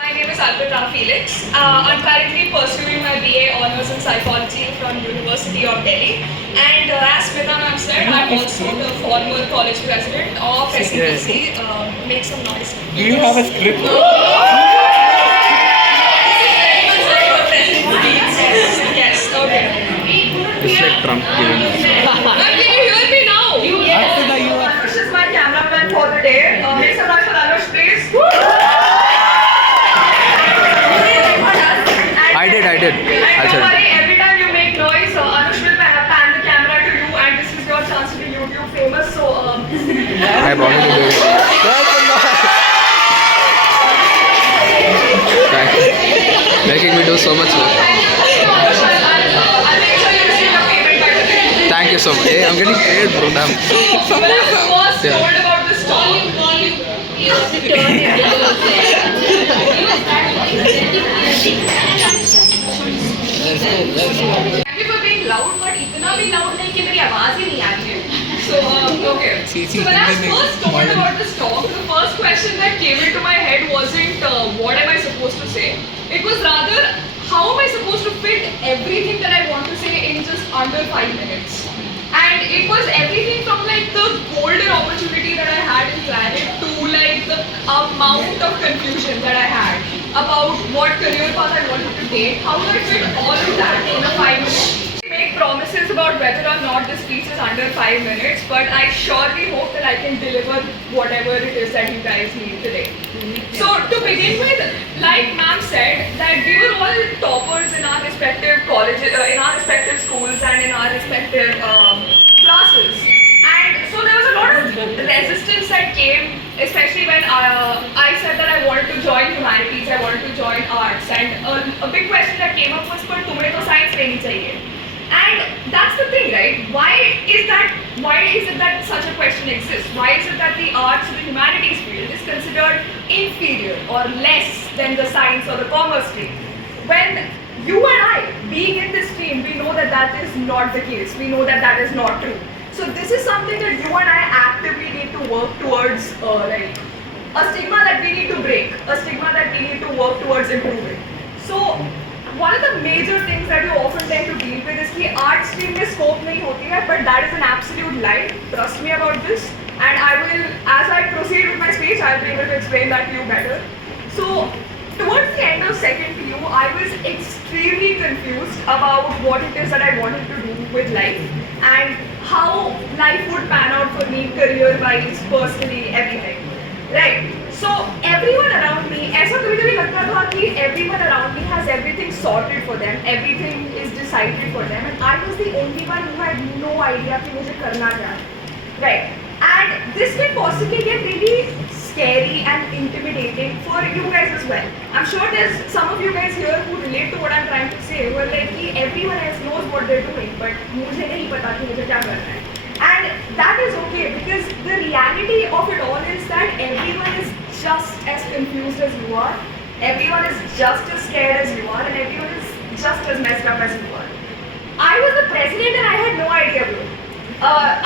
My name is Alpitra Felix. I'm currently pursuing my BA Honours in Psychology from University of Delhi. And as Smita ma'am said, I'm also the former college president of SCPC. Make some noise. Do you have a script? Yes, okay. It's like Trump giving. Can you hear me now? Alpitra, you are. Anush is my cameraman for the day. Make some noise for Anush, please. I did. And I'll don't tell worry, you. every time you make noise, Anush will pan the camera to you, and this is your chance to be YouTube famous. So, I have already did it. Thank you. Making me do so much work. Anush, I'll make sure you receive your payment by the day. Thank you so much. Hey, I'm getting paid, bro. Damn. So, when I was Yeah. told about this talk, thank you for being loud, but इतना भी loud नहीं कि मेरी आवाज ही नहीं आ रही है. So, okay. So when I was first told about this talk, the first question that came into my head wasn't what am I supposed to say. It was rather how am I supposed to fit everything that I want to say in just under 5 minutes. And it was everything from like the golden opportunity that I had in Planet to like the amount of confusion that I had about what career path I wanted to take. How do I fit all of that in a 5 minutes? Make promises about whether or not this piece is under 5 minutes, but I surely hope that I can deliver whatever it is that you guys need today. So to begin with, like ma'am said, that we were all toppers in our respective colleges, in our respective schools and in our respective classes. And so there was a lot of resistance that came, especially when I said that I wanted to join humanities, I wanted to join arts. And a big question that came up was, "But tumhe to science leni chahiye." And that's the thing, right? Why is it that such a question exists? Why is it that the arts or the humanities field is considered inferior or less than the science or the commerce stream? When you and I, being in this stream, we know that that is not the case. We know that that is not true. So this is something that you and I actively need to work towards, like a stigma that we need to break, a stigma that we need to work towards improving. So one of the major things that you often tend to deal with is that art stream में scope नहीं होती है, but that is an absolute lie. Trust me about this, and I will, as I proceed with my speech, I will be able to explain that to you better. So, towards the end of second PU, I was extremely confused about what it is that I wanted to do with life and how life would pan out for me, career-wise, personally, everything. Right? So everyone around me, ऐसा कभी-कभी लगता था कि everyone around me has everything sorted for them, everything is decided for them, and I was the only one who had no idea कि मुझे करना क्या है. Right? And this can possibly get really scary and intimidating for you guys as well. I'm sure there's some of you guys here who relate to what I'm trying to say, who are like कि everyone else knows what they're doing, but मुझे नहीं पता कि मुझे क्या करना है. And that is okay, because the reality of it all is that everyone is just as confused as you are, everyone is just as scared as you are, and everyone is just as messed up as you are. I was the president and I had no idea, bro.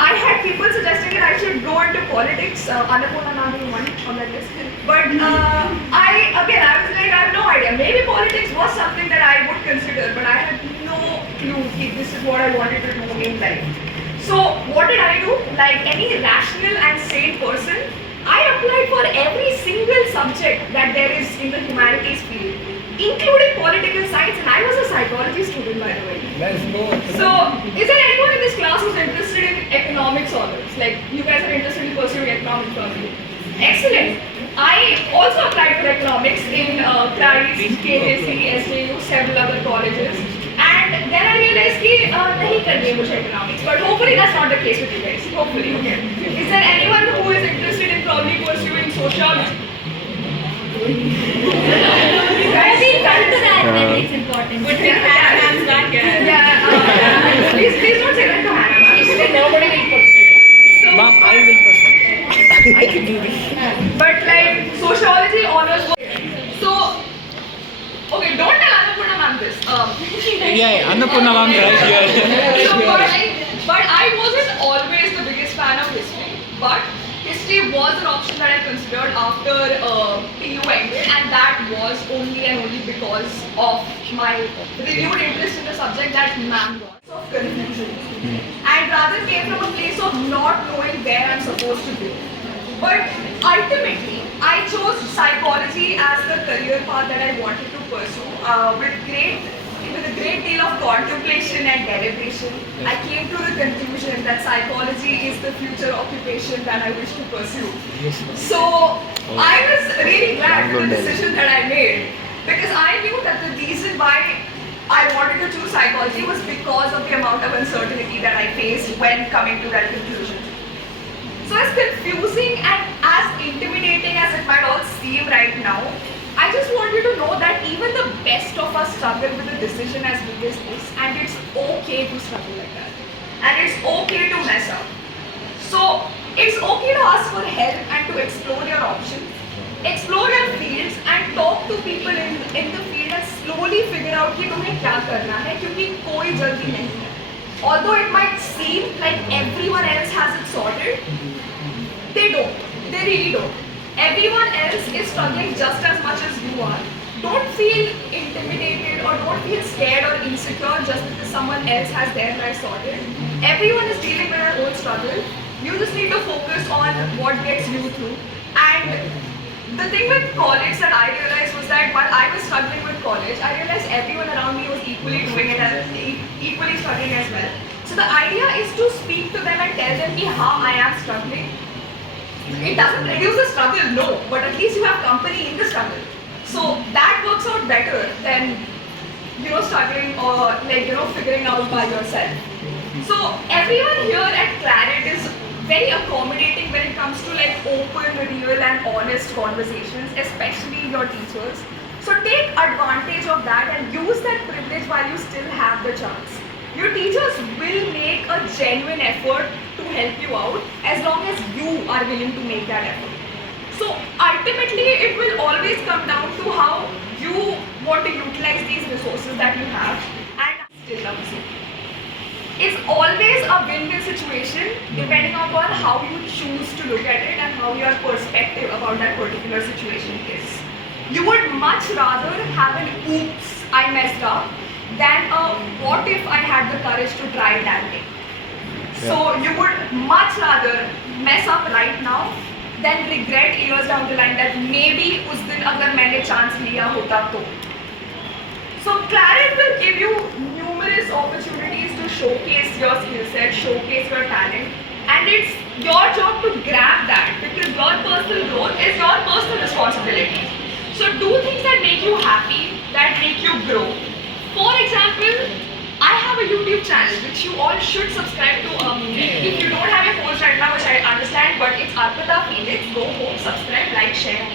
I had people suggesting that I should go into politics. Annapurna naam bhi one on that list. But I was like, I have no idea. Maybe politics was something that I would consider, but I had no clue that this is what I wanted to do in life. So what did I do? Like any rational and sane person, I applied for every single subject that there is in the humanities field, including political science, and I was a psychology student, by the way. Let's go. So, is there anyone in this class who's interested in economics honors? Like, you guys are interested in pursuing economics probably. Excellent. I also applied for economics in Christ, KJC, SJU, several other colleges. And then I realized कि नहीं करनी है मुझे economics. But hopefully that's not the case with you guys. Hopefully, okay. Is there anyone who is interested in probably pursuing sociology? It's important. Good thing Hannah's back here. Yeah. Please don't say that to Hannah, ma'am. Nobody will pursue. So, Mom, I will pursue. I can do this. but like sociology honors. So, okay, don't tell Annapurna ma'am this. Yeah, Annapurna ma'am right here. But I wasn't always the biggest fan of history. But history was an option that I considered after PU ended, and that was only and only because of my renewed interest in the subject that ma'am got. Of confusion, and rather came from a place of not knowing where I'm supposed to go. But ultimately, I chose psychology as the career path that I wanted to pursue with a great deal of contemplation and deliberation. I came to the conclusion that psychology is the future occupation that I wish to pursue. So I was really glad with the decision that I made, because I knew that the reason why I wanted to choose psychology was because of the amount of uncertainty that I faced when coming to that conclusion. So as confusing and as intimidating as it might all seem right now, I just want you to know that even the best of us struggle with a decision as big as this, and it's okay to struggle like that. And it's okay to mess up. So it's okay to ask for help and to explore your options. Explore your fields and talk to people in the field and slowly figure out कि तुम्हें क्या करना है, क्योंकि कोई जल्दी नहीं है. Although it might seem like everyone else has it sorted, they don't. They really don't. Everyone else is struggling just as much as you are. Don't feel intimidated or don't feel scared or insecure just because someone else has their life sorted. Everyone is dealing with their own struggle. You just need to focus on what gets you through. And the thing with college that I realized was that while I was struggling with college, I realized everyone around me was equally doing it and equally struggling as well. So the idea is to speak to them and tell them how I am struggling. It doesn't reduce the struggle, no, but at least you have company in the struggle. So that works out better than struggling or figuring out by yourself. So everyone here at Claret is very accommodating when it comes to open, real and honest conversations, especially your teachers. So take advantage of that and use that privilege while you still have the chance. Your teachers will make a genuine effort to help you out as long as you are willing to make that effort. So ultimately it will always come down to how you want to utilize these resources that you have, and still loves you. It's always a win-win situation depending upon how you choose to look at it and how your perspective about that particular situation is. You would much rather have an oops, I messed up, than a what if I had the courage to try that day. So you would much rather mess up right now than regret years down the line that maybe उस दिन अगर मैंने chance लिया होता तो. So Claret will give you numerous opportunities to showcase your skill set, showcase your talent, and it's your job to grab that because your personal growth is your personal responsibility. So do things that make you happy, that make you grow. For example, I have a YouTube channel which you all should subscribe to. If you don't have a phone right now, which I understand, but it's Arpita Phoenix. Go home, subscribe, like, share.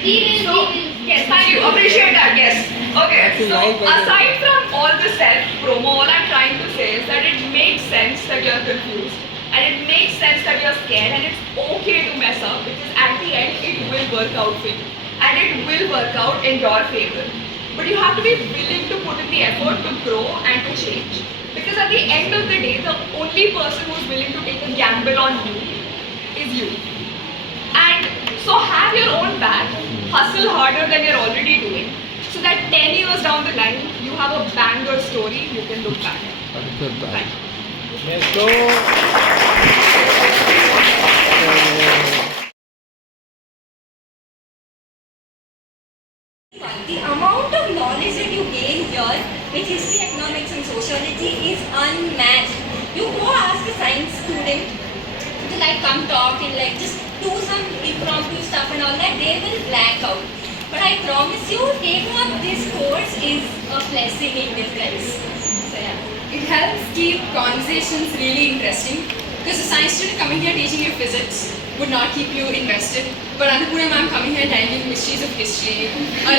Yes, thank you. Appreciate that. Yes. Okay. So aside from all the self-promo, all I'm trying to say is that it makes sense that you're confused, and it makes sense that you're scared, and it's okay to mess up because at the end it will work out for you, and it will work out in your favor. But you have to be willing to put in the effort to grow and to change. Because at the end of the day, the only person who's willing to take a gamble on you is you. And so have your own back, hustle harder than you're already doing, so that 10 years down the line, you have a banger story you can look back at. Thank you. Let's go. The amount of knowledge that you gain here with history, economics and sociology is unmatched. You go ask a science student to come talk and just do some impromptu stuff and all that, they will black out. But I promise you, taking up this course is a blessing in disguise. So yeah. It helps keep conversations really interesting because a science student coming here teaching you physics would not keep you invested. But Annapurna ma'am coming here telling you mysteries of history or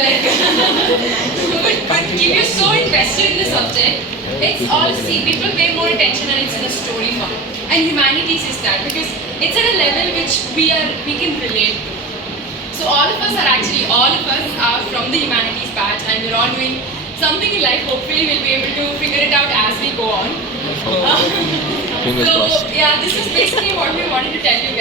would keep you so invested in the subject. It's all see, people pay more attention and it's in a story form. And humanities is that because it's at a level which we can relate to. So all of us are from the humanities batch and we're all doing something in life. Hopefully we'll be able to figure it out as we go on. Fingers crossed. Yeah, this is basically what we wanted to tell you guys.